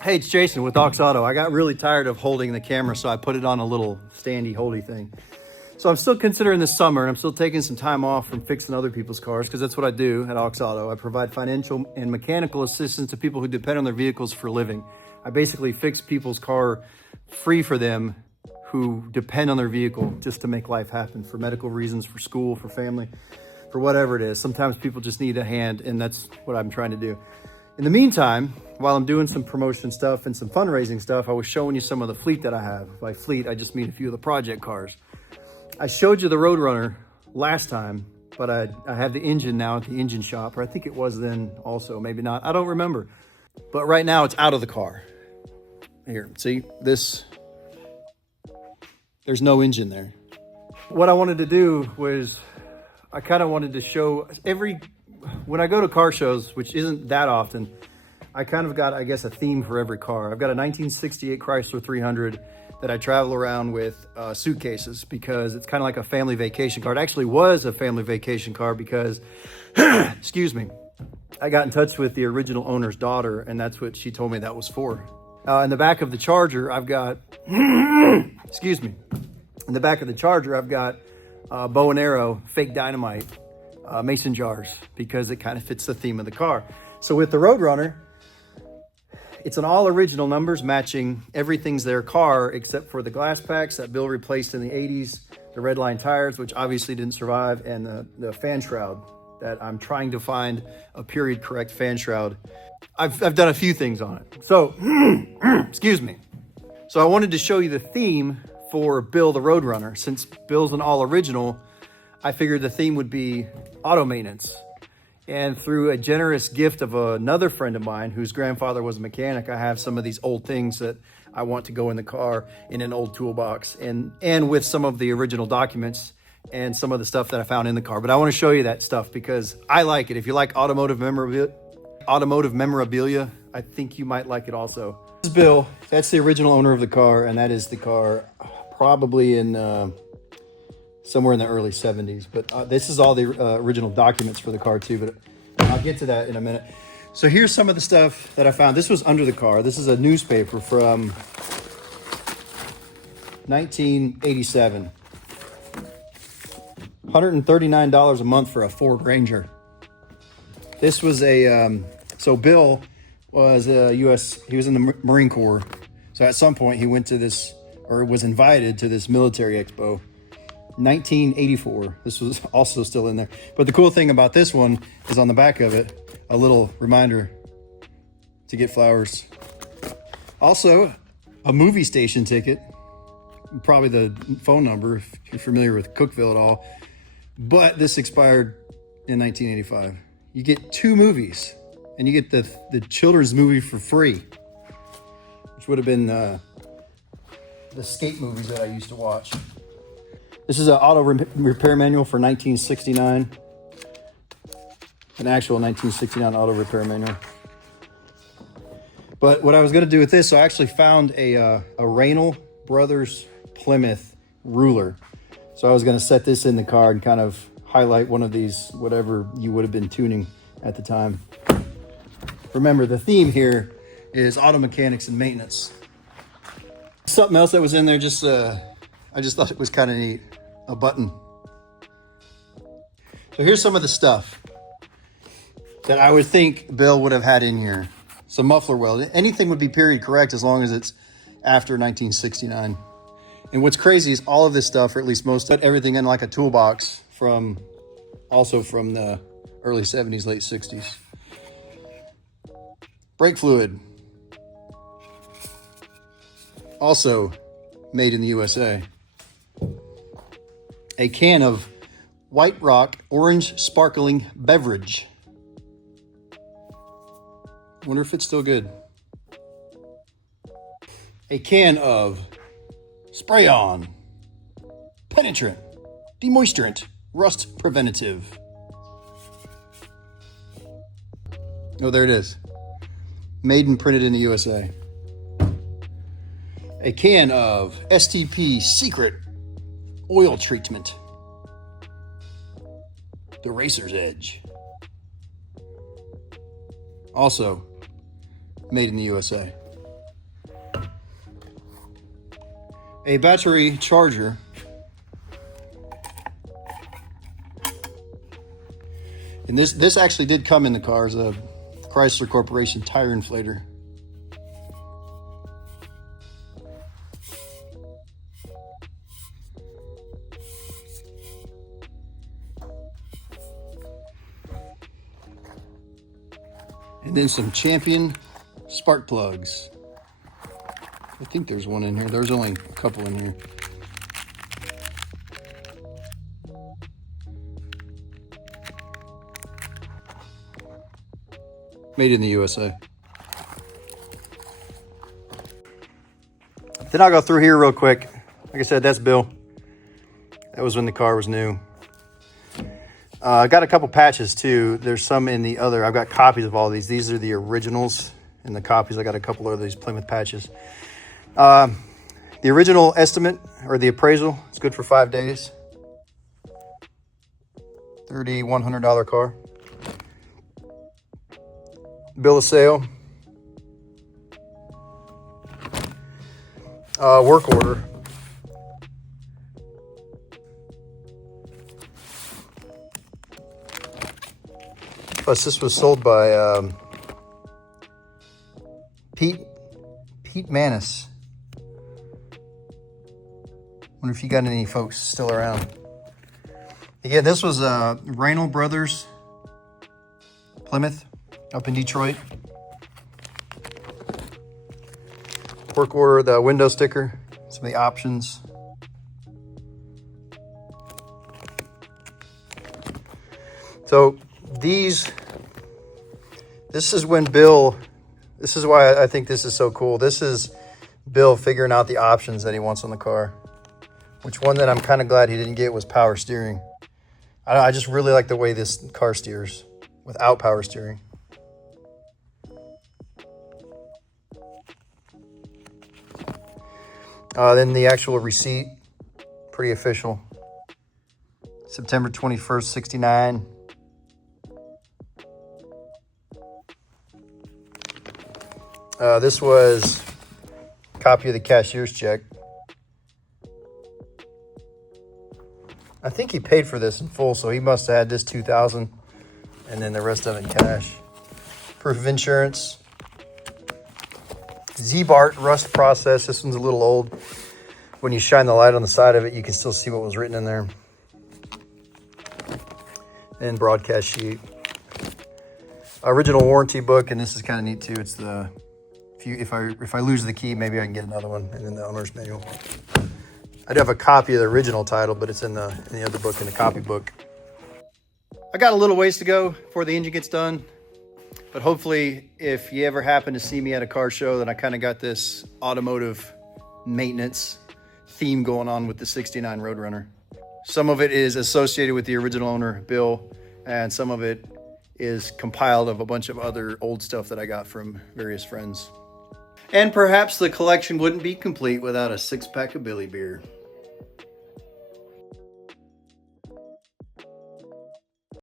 Hey, it's Jason with Ox Auto. I got really tired of holding the camera, so I put it on a little standy holdy thing. So I'm still considering this summer, and I'm still taking some time off from fixing other people's cars, because that's what I do at Ox Auto. I provide financial and mechanical assistance to people who depend on their vehicles for a living. I basically fix people's car free for them who depend on their vehicle just to make life happen, for medical reasons, for school, for family, for whatever it is. Sometimes people just need a hand, and that's what I'm trying to do. In the meantime, while I'm doing some promotion stuff and some fundraising stuff, I was showing you some of the fleet that I have. By fleet, I just mean a few of the project cars. I showed you the Roadrunner last time, but I have the engine now at the engine shop, or I think it was then also, maybe not. I don't remember. But right now it's out of the car. Here, see this? There's no engine there. What I wanted to do was, I kind of wanted to show when I go to car shows, which isn't that often, I kind of got, I guess, a theme for every car. I've got a 1968 Chrysler 300 that I travel around with suitcases, because it's kind of like a family vacation car. It actually was a family vacation car because, excuse me, I got in touch with the original owner's daughter, and that's what she told me that was for. In the back of the Charger, I've got, excuse me, in the back of the Charger, I've got bow and arrow, fake dynamite, mason jars, because it kind of fits the theme of the car. So with the Roadrunner, it's an all original numbers matching everything's their car except for the glass packs that Bill replaced in the 80s, the red line tires, which obviously didn't survive, and the fan shroud that I'm trying to find a period correct fan shroud. I've done a few things on it. So, excuse me. So I wanted to show you the theme for Bill the Roadrunner. Since Bill's an all original, I figured the theme would be auto maintenance. And through a generous gift of another friend of mine whose grandfather was a mechanic, I have some of these old things that I want to go in the car in an old toolbox, and with some of the original documents and some of the stuff that I found in the car. But I want to show you that stuff because I like it. If you like automotive memorabilia, I think you might like it also. This is Bill. That's the original owner of the car, and that is the car probably in somewhere in the early 70s. But this is all the original documents for the car too, but I'll get to that in a minute. So here's some of the stuff that I found. This was under the car. This is a newspaper from 1987. $139 a month for a Ford Ranger. This was so Bill was he was in the Marine Corps. So at some point he went to this, or was invited to this military expo. 1984. This was also still in there. But the cool thing about this one is on the back of it, a little reminder to get flowers. Also, a movie station ticket, probably the phone number if you're familiar with Cookeville at all. But this expired in 1985. You get 2 movies, and you get the children's movie for free, which would have been the skate movies that I used to watch. This is an auto repair manual for 1969. An actual 1969 auto repair manual. But what I was going to do with this, so I actually found a Raynal Brothers Plymouth ruler. So I was going to set this in the car and kind of highlight one of these, whatever you would have been tuning at the time. Remember, the theme here is auto mechanics and maintenance. Something else that was in there, I just thought it was kind of neat. A button. So here's some of the stuff that I would think Bill would have had in here. Some muffler weld. Anything would be period correct as long as it's after 1969. And what's crazy is all of this stuff, or at least most of it, everything in like a toolbox also from the early 70s, late 60s. Brake fluid. Also made in the USA. A can of White Rock orange sparkling beverage. Wonder if it's still good. A can of Spray On penetrant, demoisturant, rust preventative. Oh, there it is. Made and printed in the USA. A can of STP Secret oil treatment. The Racer's Edge. Also made in the USA. a battery charger. And this actually did come in the car as a Chrysler Corporation tire inflator. And then some Champion spark plugs. I think there's one in here. There's only a couple in here. Made in the USA. Then I'll go through here real quick. Like I said, that's Bill. That was when the car was new. I got a couple patches too. There's some in the other. I've got copies of all these. These are the originals and the copies. I got a couple of these Plymouth patches. The original estimate or the appraisal is good for 5 days. $3,100 car. Bill of sale. Work order. Plus, this was sold by Pete Manis. Wonder if you got any folks still around. Yeah, this was Raynal Brothers Plymouth up in Detroit. Work order, the window sticker, some of the options. So this is when Bill, this is why I think this is so cool. This is Bill figuring out the options that he wants on the car. Which one that I'm kind of glad he didn't get was power steering. I just really like the way this car steers without power steering. Then the actual receipt, pretty official. September 21st, 69. This was a copy of the cashier's check. I think he paid for this in full, so he must have had this $2,000 and then the rest of it in cash. Proof of insurance. Z-Bart rust process. This one's a little old. When you shine the light on the side of it, you can still see what was written in there. And broadcast sheet. Original warranty book, and this is kind of neat too. It's the if I lose the key, maybe I can get another one, and then the owner's manual. I do have a copy of the original title, but it's in the other book, in the copy book. I got a little ways to go before the engine gets done. But hopefully, if you ever happen to see me at a car show, then I kind of got this automotive maintenance theme going on with the 69 Roadrunner. Some of it is associated with the original owner, Bill, and some of it is compiled of a bunch of other old stuff that I got from various friends. And perhaps the collection wouldn't be complete without a 6-pack of Billy beer.